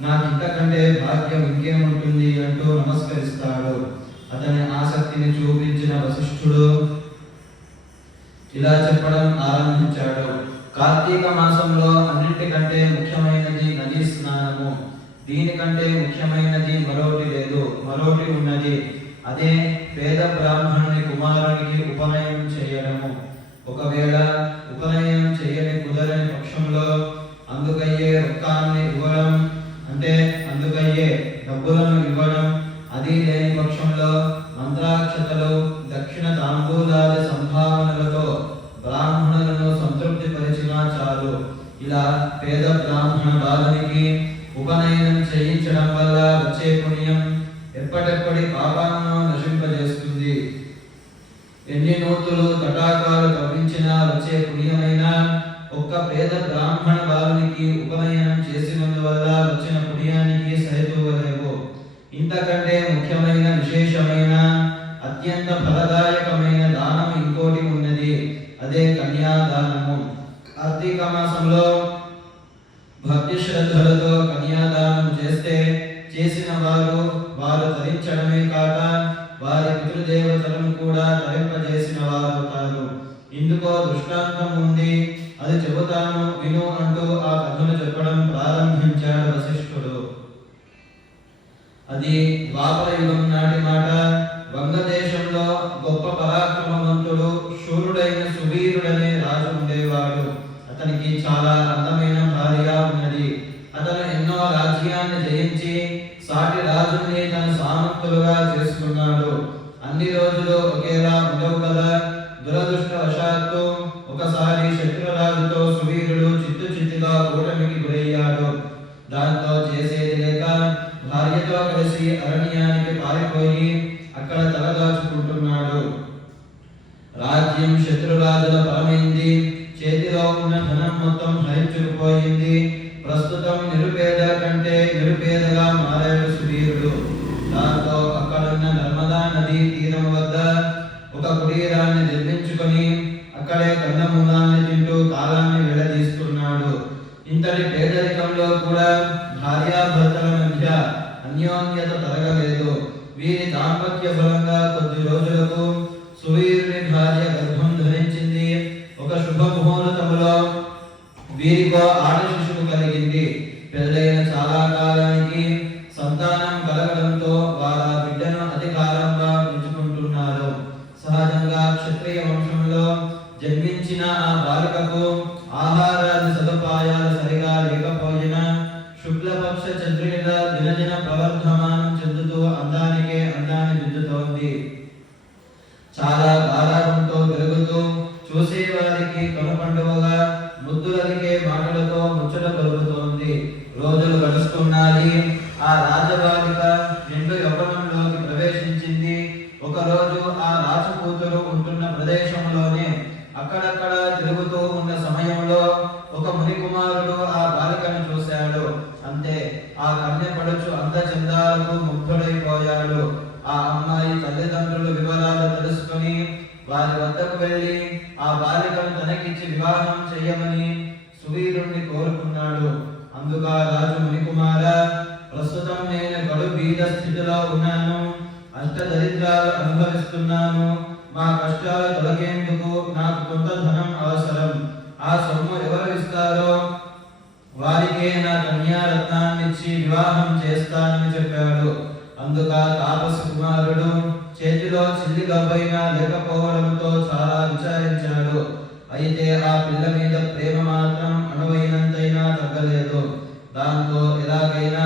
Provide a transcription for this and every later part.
నాకింతకంటే భాగ్యం ఇంకేముంటుంది అంటూ నమస్కరిస్తాడు. అతని ఆసక్తిని చూపించిన వశిష్ఠుడు ఇలా చెప్పడం ఆరంభించాడు. కార్తీక మాసంలో అన్నింటికంటే ముఖ్యమైనది నదీ స్నానము. దీనికంటే ముఖ్యమైనది మరోటి లేదు. మరోటి ఉన్నది. అదే పేద బ్రాహ్మణుని కుమారునికి ఉపనయం చేయడము. ఒకవేళ ఉపనయనం ఇలా పేద బ్రాహ్మణ బాలునికి ఉపనయనం చేయించడం వల్ల వచ్చే పుణ్యం ఎప్పటెప్పటి పాపాలను నశింపజేస్తుంది. ఎన్ని నూతులు తటాకాలు తప్పించినా వచ్చే పుణ్యమైనా ఒక్క పేద బ్రాహ్మణ బాలునికి ఉపనయనం చేసినందువల్ల వచ్చిన పుణ్యానికి సరితూగలేవు ఇంతకంటే ముఖ్యమైన విశేషమైన అత్యంత ఫలదాయకమైన ఇంకో దృష్టాంతం ఉంది అది చెబుతాను విను అంటూ ఆ కథను చెప్పడం ప్రారంభించాడు వశిష్ఠుడు. అది ద్వాపర యుగం రాజ్యం శత్రురాజుల పరమైంది చేతిలో ఉన్న ధనం మొత్తం హరించుకుపోయింది ప్రస్తుతం నిరుపేదల కంటే నిరుపేదగా మారాడు సుధీరుడు దాంతో అక్కడున్న నర్మదా నదీ తీరం వద్ద ఒక కుటీరాన్ని నిర్మించుకొని అక్కడే కందమూలాన్ని తింటూ కాలాన్ని విడదీస్తున్నాడు ఇంతటి పేదరికంలో కూడా భార్యాభర్తల మధ్య అన్యోన్యత తరగలేదు వీరి దాంపత్య బలంగా కొద్ది రోజులకు సువీ ఆ వివరాలకు ముగ్ధుడైపోయాడు. ఆ అమ్మాయి తల్లిదండ్రుల వివరాలు తెలుసుకొని వారి వద్దకు వెళ్ళి ఆ బాలికను తనకిచ్చి వివాహం చేయమని సువీరుణ్ణి కోరుకున్నాడు. అందుక రాజు మునికుమార ప్రస్తుతం నేను గడు బీద స్థితిలో ఉన్నాను. అష్టదరిద్రాలు అనుభవిస్తున్నాను. మా కష్టాలు తొలగేందుకు నాకు కొంత ధనం అవసరం. ఆ సొమ్ము ఎవరు ఇస్తారో వారికే నా ఇచ్చి వివాహం చేస్తానని చెప్పాడు. అందుక తాపస కుమారుడు చేతిలో చిల్లి గవ్వైనా లేకపోవడంతో చాలా విచారించాడు. అయితే ఆ పిల్ల మీద ప్రేమ మాత్రం అనువైనంతైనా తగ్గలేదు. దాంతో ఎలాగైనా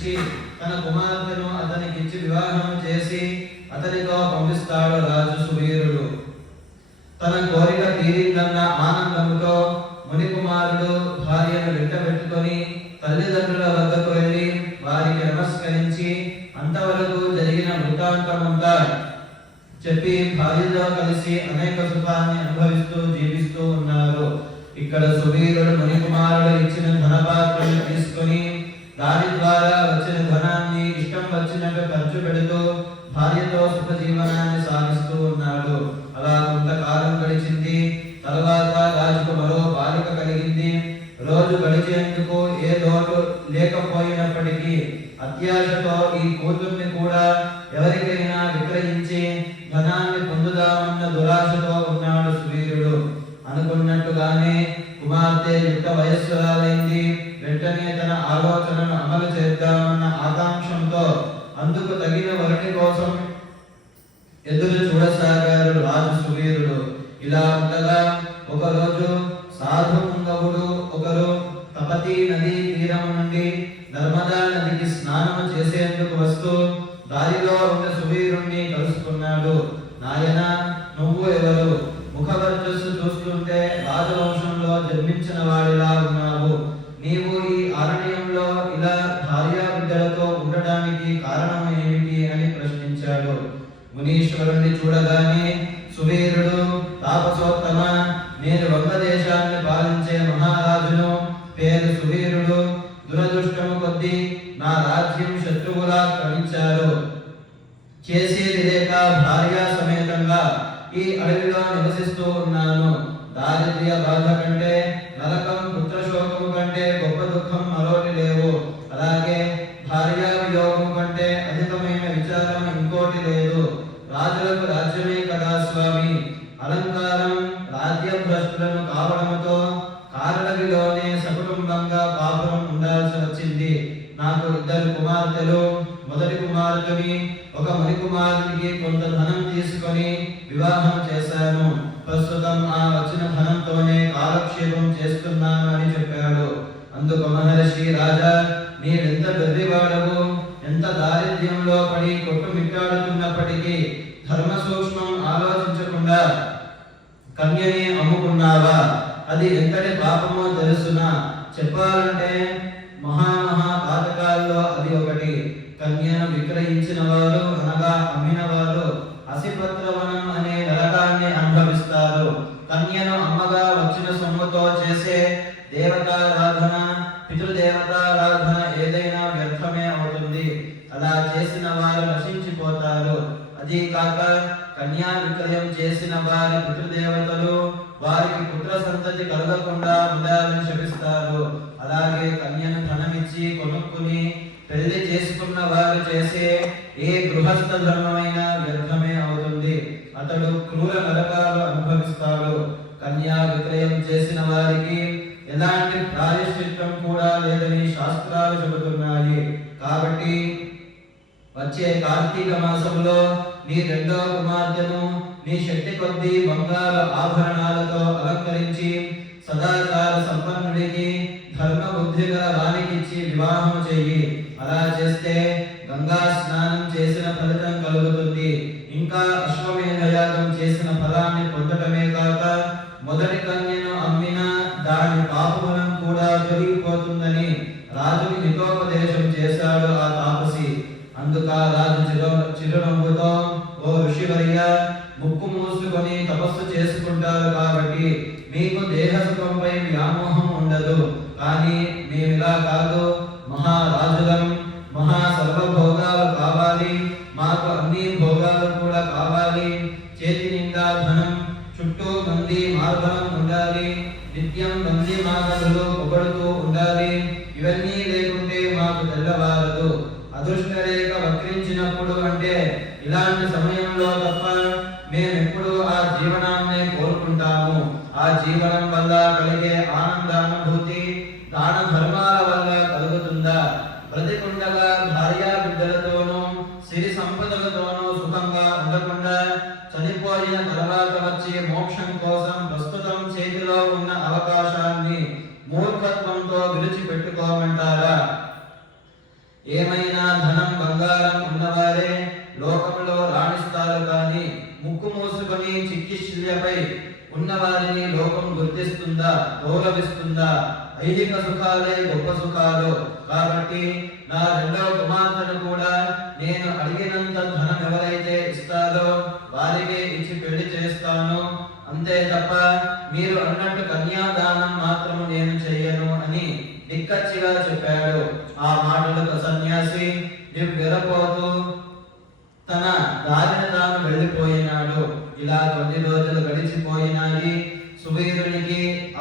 రక్షించి తన కుమార్తెను అతనికిచ్చి వివాహం చేసి అతనితో పంపిస్తాడు రాజు సువీరుడు. తన కోరిక తీరిందన్న ఆనందంతో మునికుమారుడు భార్యను వెంట పెట్టుకొని తల్లిదండ్రుల వద్దకు వెళ్ళి వారికి నమస్కరించి అంతవరకు జరిగిన వృత్తాంతమంతా చెప్పి భార్యతో కలిసి అనేక సుఖాన్ని అనుభవిస్తూ జీవిస్తూ ఉన్నారు. ఇక్కడ సువీరుడు ਅਗਿਆ ਸ਼ਤਾਬਦੀ ਕੁਲ ఆశీర్వాదాలు చూస్తూ చూస్తుంటే రాజ్యమే కదా స్వామి? అలంకారం రాజ్యం భ్రష్టులను వచ్చే కార్తీక మాసంలో నీ రెండో కుమార్తెను నీ శక్తి కొద్దీ బంగార ఆభరణాలతో అలంకరించి సదాచార సంపన్నుడికి ధర్మ బుద్ధి గల వివాహం చెయ్యి. అలా చేస్తే గంగా స్నానం చేసిన ఫలితం కలుగుతుంది. ఇంకా అశ్వమేధ యాగం చేసిన ఫలాన్ని పొందటమే ఇలా కాదు మహారాజులం మహా సర్వ భోగాలు కావాలి మాకు అన్ని భోగాలు కూడా కావాలి. చేతి నిండా ధనం చుట్టూ మంది మార్గం ఉండాలి. నిత్యం మంది మానవులు పొగడుతూ ఉండాలి. ఇవన్నీ లేకుంటే మాకు తెల్లవారదు. అదృష్ట రేఖ వక్రించినప్పుడు అంటే ఇలాంటి సమయంలో తప్ప మేమెప్పుడు ఆ జీవనాన్ని కోరుకుంటాము. ఆ జీవనం వల్ల గౌరవిస్తుందా ఐహిక సుఖాలే గొప్ప సుఖాలు. కాబట్టి నా రెండవ కుమార్తెను కూడా నేను అడిగినంత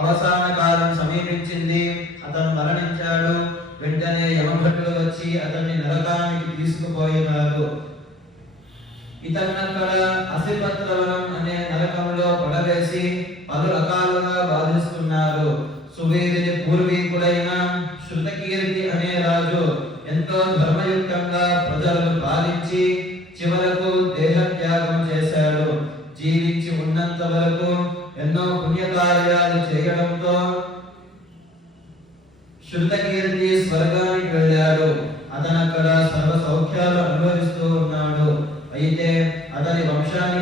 అవసాన కాలం సమీపించింది. అతను మరణించాడు. వెంటనే యమభటులు వచ్చి అతన్ని నరకానికి తీసుకుపోయినారు. ఇతన్నక్కడ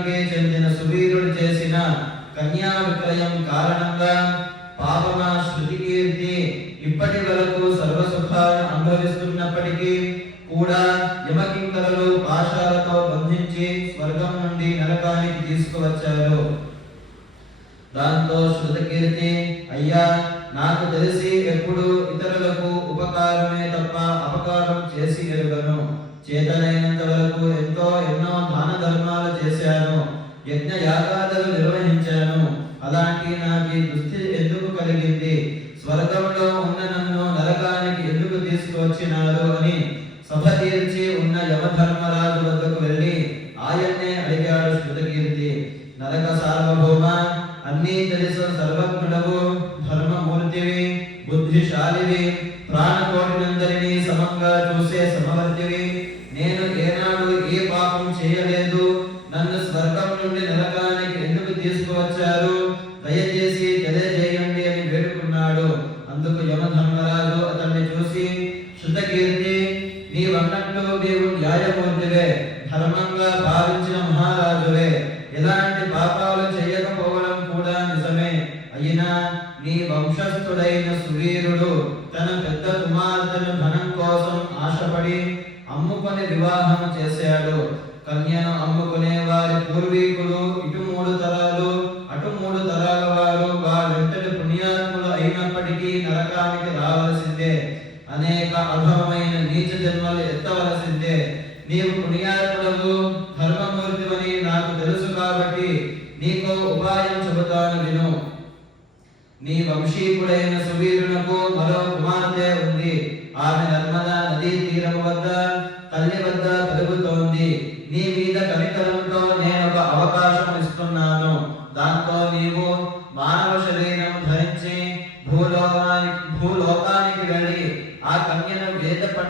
వంశానికే చెందిన సువీరుడు చేసిన కన్యా విక్రయం కారణంగా పాపమ శృతికీర్తి ఇప్పటి వరకు సర్వసుఖాలను అనుభవిస్తున్నప్పటికీ కూడా యమకింకరలు పాశాలతో బంధించి స్వర్గం నుండి నరకానికి తీసుకువచ్చారు. దాంతో శృతకీర్తి అయ్యా నాకు తెలిసి ఎప్పుడు ఇతరులకు ఉపకారమే తప్ప అపకారం చేసి ఎరుగను. చేతనే దుస్థితి ఎందుకు కలిగింది? స్వర్గంలో ఆశపడి అమ్ముకొని వివాహం చేశాడు. కన్యను అమ్ముకునే వారి పూర్వీకులు ఇటు మూడు తరాలు అటు మూడు తరాలు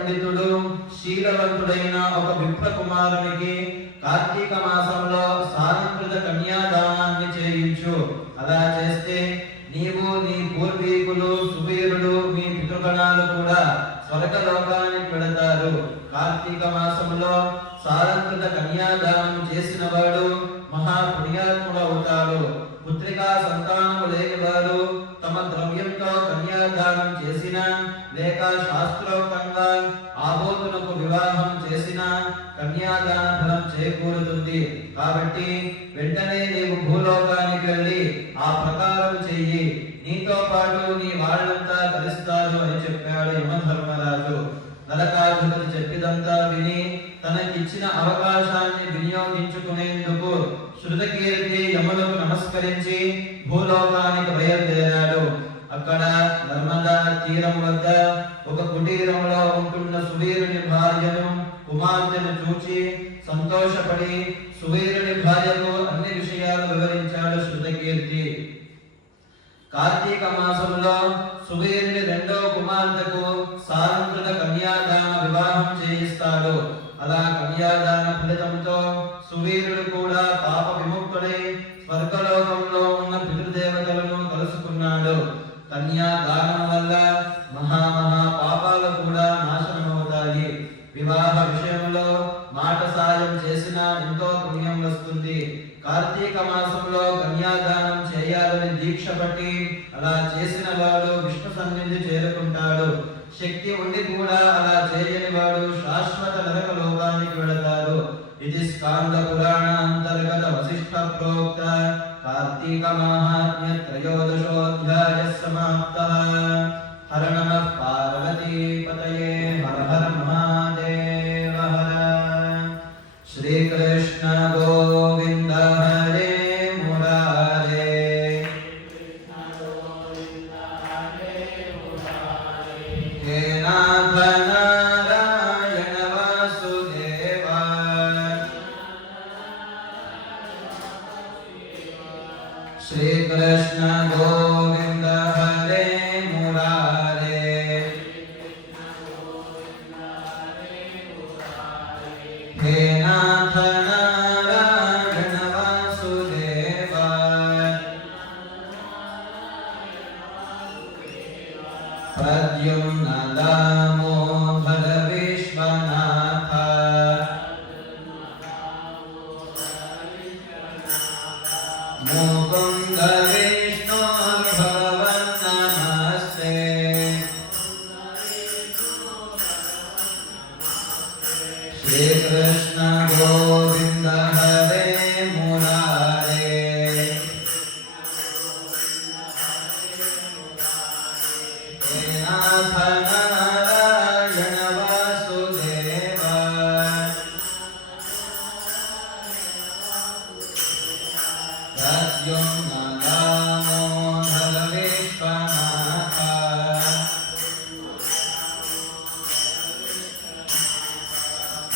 పండితుడు శీలవంతుడైన ఒక విప్ర కుమారునికి కార్తీక మాసంలో సారంకృత కన్యాదానాన్ని చేయించు. అలా చేస్తే నీవు నీ పూర్వీకులు సువీరుడు మీ పితృగణాలు కూడా స్వర్గలోకానికి వెళతారు. కార్తీక మాసంలో సారంకృత కన్యాదానం చేసిన వాడు మహా పుణ్యాత్ముడు అవుతాడు. పుత్రికా సంతానము లేని వారు తమ ద్రవ్యంతో కన్యాదానం చేసిన లేక శాస్త్ర శాస్త్రోక్తంగా ఆబోతునకు వివాహం చేసిన కన్యాదాన ఫలం చేకూరుతుంది. కాబట్టి వెంటనే నీవు భూలోకానికి వెళ్ళి ఆ ప్రకారం చెయ్యి. నీతో పాటు నీ వాళ్ళంతా కలుస్తారు అని చెప్పాడు యమధర్మరాజు. నరకాధిపతి చెప్పిదంతా విని తనకిచ్చిన అవకాశాన్ని వినియోగించుకునేందుకు శృతకీర్తి యములకు నమస్కరించి 我等待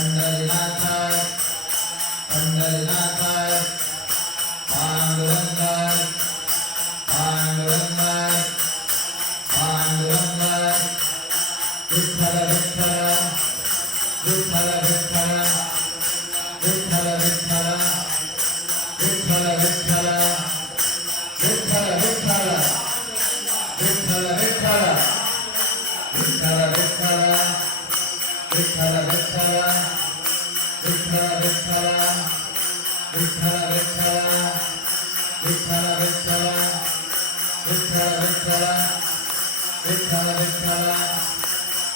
Pandarinathar, Pandarinathar.